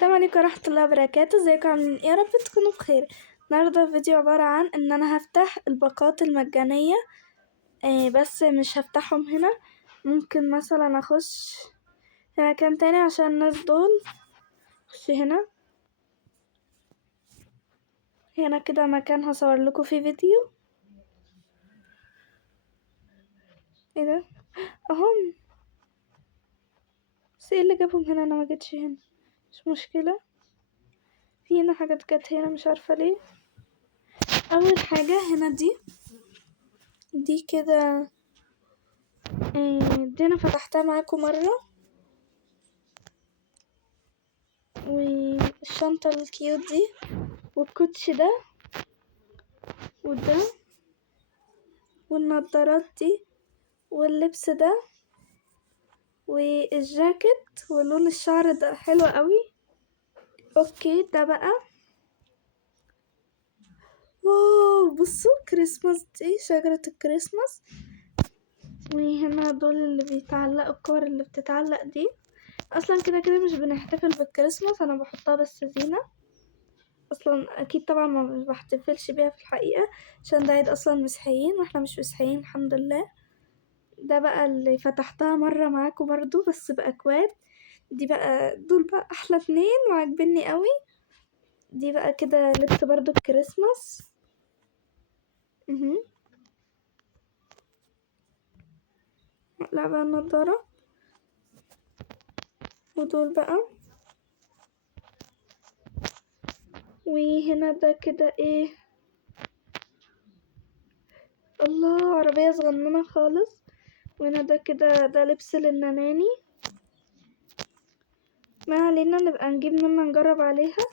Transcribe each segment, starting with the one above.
السلام عليكم ورحمة الله وبركاته. ازيكم عاملين ايه؟ يا رب تكونوا بخير. النهارده الفيديو عبارة عن ان انا هفتح الباقات المجانية. بس مش هفتحهم هنا، ممكن مثلا اخش في مكان تاني عشان الناس دول. اخش هنا كده مكان هصور لكم فيه فيديو. ايه ده؟ اهم. بس ايه اللي جابهم هنا؟ انا ما جيتش هنا، مش مشكلة. في هنا حاجات جت هنا مش عارفة ليه. اول حاجة هنا دي كده. دي انا فتحتها معاكم مرة، والشنطة الكيوت دي والكوتش ده وده والنضارات دي واللبس ده والجاكيت ولون الشعر ده حلو قوي. اوكي ده بقى واو، بصوا كريسماس، دي شجرة الكريسماس. وهنا دول اللي بيتعلقوا، الكور اللي بتتعلق دي. اصلا كده كده مش بنحتفل بالكريسماس، انا بحطها بس زينة. اصلا اكيد طبعا ما بحتفلش بيها في الحقيقة، عشان ده عيد اصلا مسيحيين واحنا مش مسيحيين الحمد لله. ده بقى اللي فتحتها مرة معاكم برضو بس بأكواد. دي بقى دول بقى احلى اتنين وعجبني قوي. دي بقى كده لبس برضو الكريسماس. لا بقى النضارة. ودول بقى، وهنا ده كده ايه، الله، عربية صغننة خالص. وهنا ده كده ده لبس للناناني. ما علينا، نبقى نجيب منها نجرب عليها.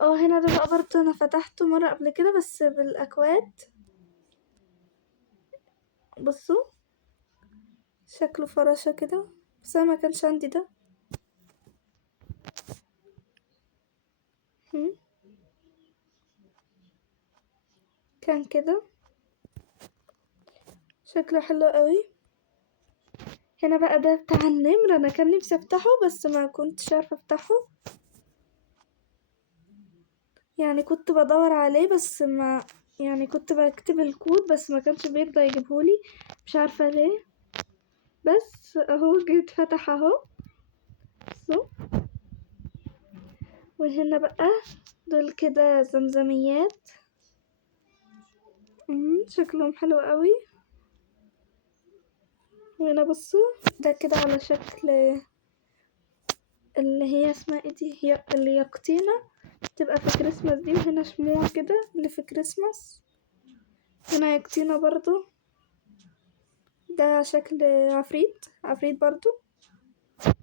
هنا ده بقى برضه انا فتحته مرة قبل كده بس بالاكواد. بصوا شكله فراشة كده، بس انا ما كانش عندي ده. كان كده شكله حلو قوي. هنا بقى ده بتاع النمر، انا كان نفسي افتحه بس ما كنتش عارفه افتحه. يعني كنت بدور عليه بس ما، يعني كنت بكتب الكود بس ما كانش بيرضى يجيبهولي، مش عارفه ليه. بس اهو جيت فتح اهو. بصوا. وهنا بقى دول كده زمزميات. شكلهم حلو قوي. وهنا بصوا ده كده على شكل اللي هي اسمها ايه دي، هي اللي يقطينة تبقى في كريسماس دي. وهنا شموع كده اللي في كريسماس. هنا يقطينة برضو، ده شكل عفريت برضو.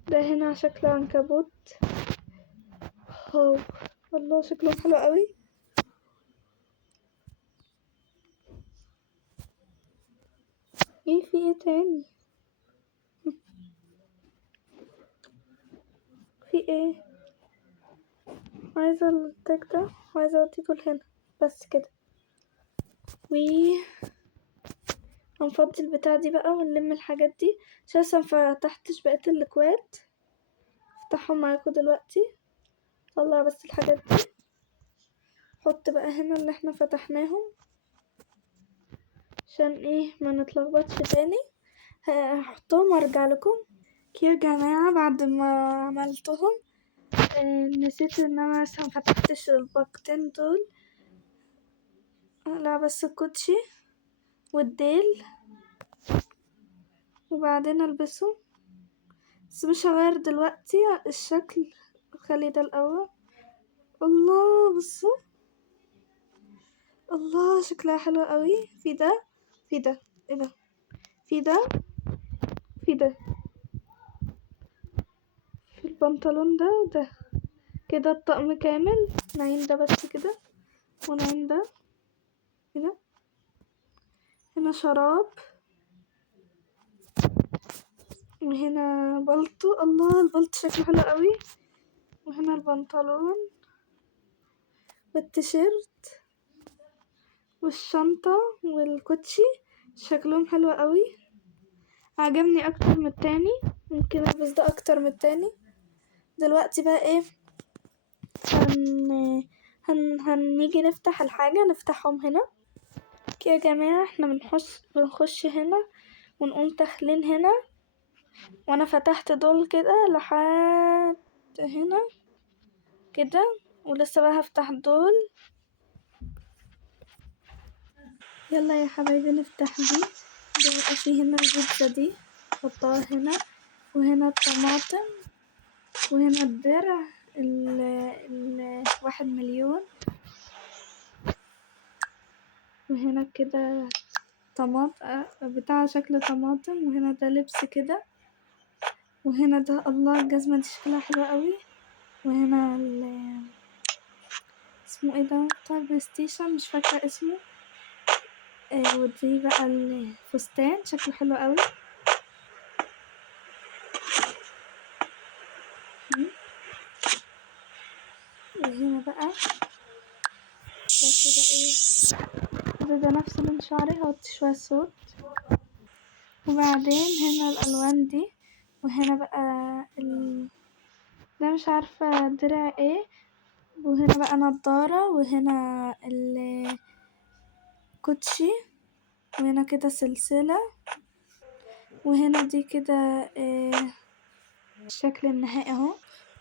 ده هنا شكل عنكبوت. الله شكلهم حلو قوي. في ايه تاني؟ في ايه؟ عايزة التاج ده وعايزة اوديه هنا بس كده. هنفضي البتاع دي بقى ونلم الحاجات دي عشان لسه مفتحتش بقية الاكواد. افتحهم معاكم دلوقتي. طلع بس الحاجات دي، حط بقى هنا اللي احنا فتحناهم عشان ايه ما نتلخبطش تاني. هحطهم وارجع لكم. يا جماعة بعد ما عملتهم نسيت ان انا لسه مفتحتش الباقتين دول. لا بس الكوتشي والديل، وبعدين البسه. بس مش هغير دلوقتي الشكل، خلي ده الاول. الله بصوا، الله شكلها حلو قوي. في ده ايه ده، في ده في البنطلون ده وده كده الطقم كامل. نعين ده بس كده، ونعين ده كده. هنا شراب، وهنا بلطو. الله البلطو شكله حلو قوي. وهنا البنطلون والتيشيرت والشنطة والكوتشي، شكلهم حلو قوي. عجبني اكتر من التاني، ممكن البس ده اكتر من التاني. دلوقتي بقى ايه، هنيجي نفتح الحاجة، نفتحهم هنا يا جماعة. احنا بنخش هنا ونقوم داخلين هنا، وانا فتحت دول كده لحد هنا كده، ولسه بقى هفتح دول. يلا يا حبايبي نفتح دي. بقى في هنا البيتزا دي، حطها هنا، وهنا الطماطم، وهنا الدرع 1,000,000، وهنا كده طماطم بتاع شكل طماطم، وهنا ده لبس كده، وهنا ده الله الجزمة دي شكلها حلوة قوي، وهنا اسمه ايه ده بتاع البلاي ستيشن مش فاكرة اسمه. ودي بقى الفستان شكله حلو قوي. وهنا بقى ده كده ايه، ده نفس لون شعري، هحط شوية صوت. وبعدين هنا الألوان دي، وهنا بقى ده مش عارفة درع ايه، وهنا بقى نضارة، وهنا الكوتشي، وهنا كده سلسلة، وهنا دي كده الشكل النهائي اهو.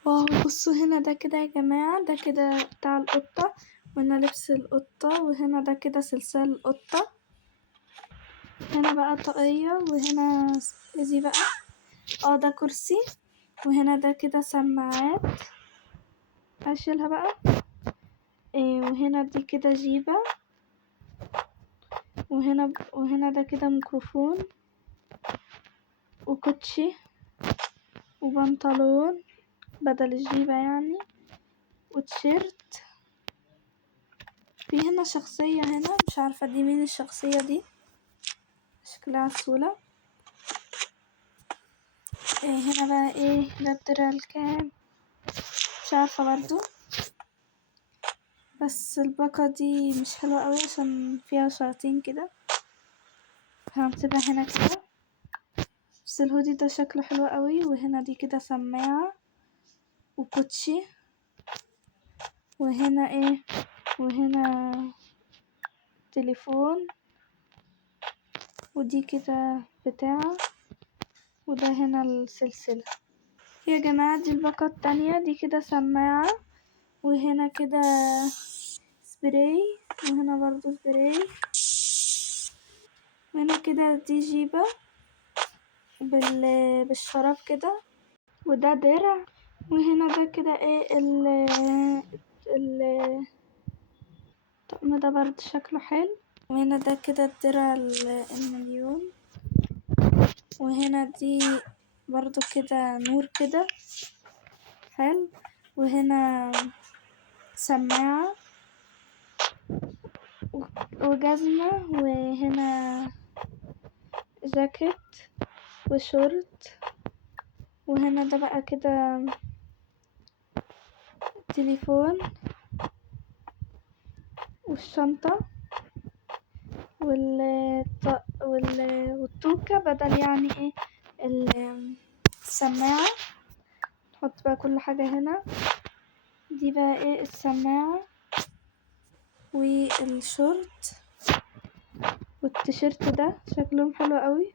واو بصوا هنا ده كده يا جماعة، ده كده بتاع القطة، وهنا لبس القطة، وهنا ده كده سلسلة القطة. هنا بقى طاقية، وهنا دي بقى ده كرسي، وهنا ده كده سماعات هشيلها بقى. وهنا دي كده جيبة، وهنا ده كده ميكروفون، وكوتشي، وبنطلون بدل الجيبة يعني، وتيشيرت. في هنا شخصية هنا مش عارفة دي مين الشخصية دي، شكلها عسولة. هنا بقى ايه ده الدرع الكام مش عارفة برضو، بس الباقة دي مش حلوة قوي عشان فيها شراطين كده، هنسيبها هنا كده. بس الهودي ده شكله حلو قوي. وهنا دي كده سماعة وكوتشي، وهنا ايه، وهنا تليفون، ودي كده بتاع، وده هنا السلسلة. يا جماعة دي الباقة التانية، دي كده سماعة، وهنا كده سبراي، وهنا برضو سبراي، وهنا كده دي جيبة بالشراب كده، وده درع، وهنا ده كده ايه الطقم ده برضو شكله حلو، وهنا ده كده الدرع 1,000,000، وهنا دي برضو كده نور كده حلو، وهنا سماعة وجزمة، وهنا جاكيت وشورت، وهنا ده بقى كده تليفون والشنطة والتوكة بدل يعني ايه السماعة. نحط بقى كل حاجة هنا. دي بقى ايه السماعة والشورت والتيشيرت ده شكلهم حلو قوي.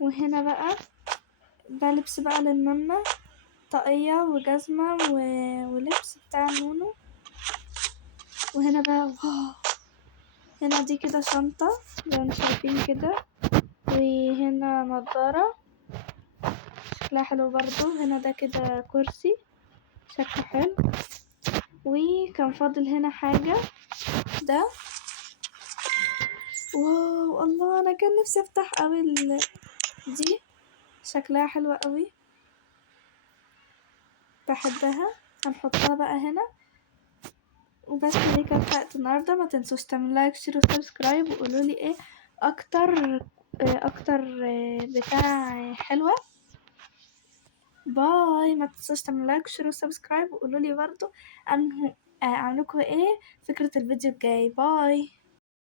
وهنا بقى ده لبس بقى للنونة، طاقية وجزمة ولبس بتاع نونو. وهنا بقى واو، هنا دي كده شنطة زي ما شايفين كده، وهنا نضارة شكلها حلو برضو. هنا ده كده كرسي شكله حلو. وكان فاضل هنا حاجة ده، واو الله انا كان نفسي افتح قوي دي شكلها حلوة قوي بحبها. هنحطها بقى هنا وبس. دي كانت حلقة النهاردة. ما تنسوش تعملوا لايك شير وسبسكرايب، وقولوا لي ايه اكتر بتاع حلوة. باي. ما تنسوش تعملوا لايك شير وسبسكرايب، وقولوا لي برضو انه اعملكوا ايه فكرة الفيديو الجاي. باي.